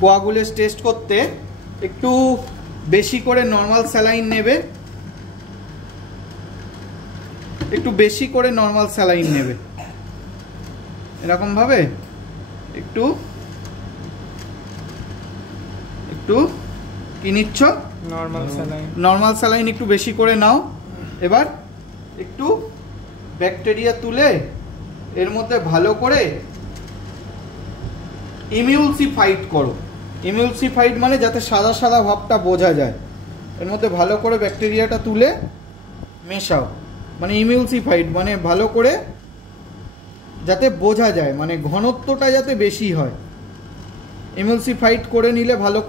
কোয়াগুলেস test করতে একটু বেশি করে নর্মাল স্যালাইন নেবে, একটু বেশি করে নর্মাল স্যালাইন নেবে এরকম ভাবে। একটু একটু কি নিচ্ছ? নর্মাল স্যালাইন একটু বেশি করে নাও। এবার একটু ব্যাকটেরিয়া তুলে এর মধ্যে ভালো করে ইমিউলসিফাইড করো। ইমিউলসিফাইড মানে যাতে সাদা সাদা ভাবটা বোঝা যায়, এর মধ্যে ভালো করে ব্যাকটেরিয়াটা তুলে মেশাও। মানে ইমিউলসিফাইড মানে ভালো করে যাতে বোঝা যায়, মানে ঘনত্বটা যাতে বেশি হয়। ইমিউলসিফাইড করে নিলে ভালো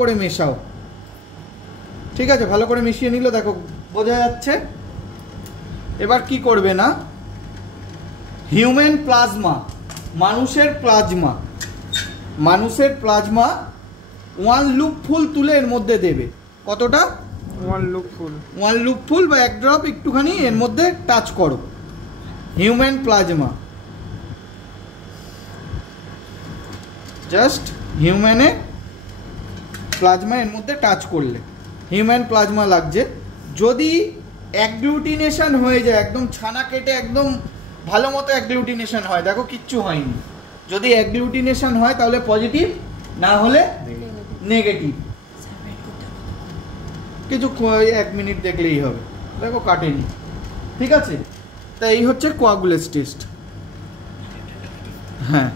করে মেশাও। ঠিক আছে, ভালো করে মিশিয়ে নিলে দেখো বোঝা যাচ্ছে। এবার কি করবে না, হিউম্যান প্লাজমা, মানুষের প্লাজমা 1 লুপ ফুল তুলে এর মধ্যে দেবে। কতটা? 1 লুপ ফুল বা 1 ড্রপ একটুখানি এর মধ্যে টাচ করো। হিউম্যান প্লাজমা, জাস্ট হিউম্যানে প্লাজমা এর মধ্যে টাচ করলে হিউম্যান প্লাজমা লাগছে। যদি অ্যাগ্লুটিনেশন হয়ে যায়, একদম ছানা কেটে একদম ভালো মতো অ্যাগ্লুটিনেশন হয়, দেখো কিচ্ছু হয়নি। যদি অ্যাগ্লুটিনেশন হয় তাহলে পজিটিভ, না হলে নেগেটিভ। কিছু 1 মিনিট দেখলেই হবে, দেখো কাটেনি। ঠিক আছে, তা এই হচ্ছে কোয়াগুলেস টেস্ট। হ্যাঁ।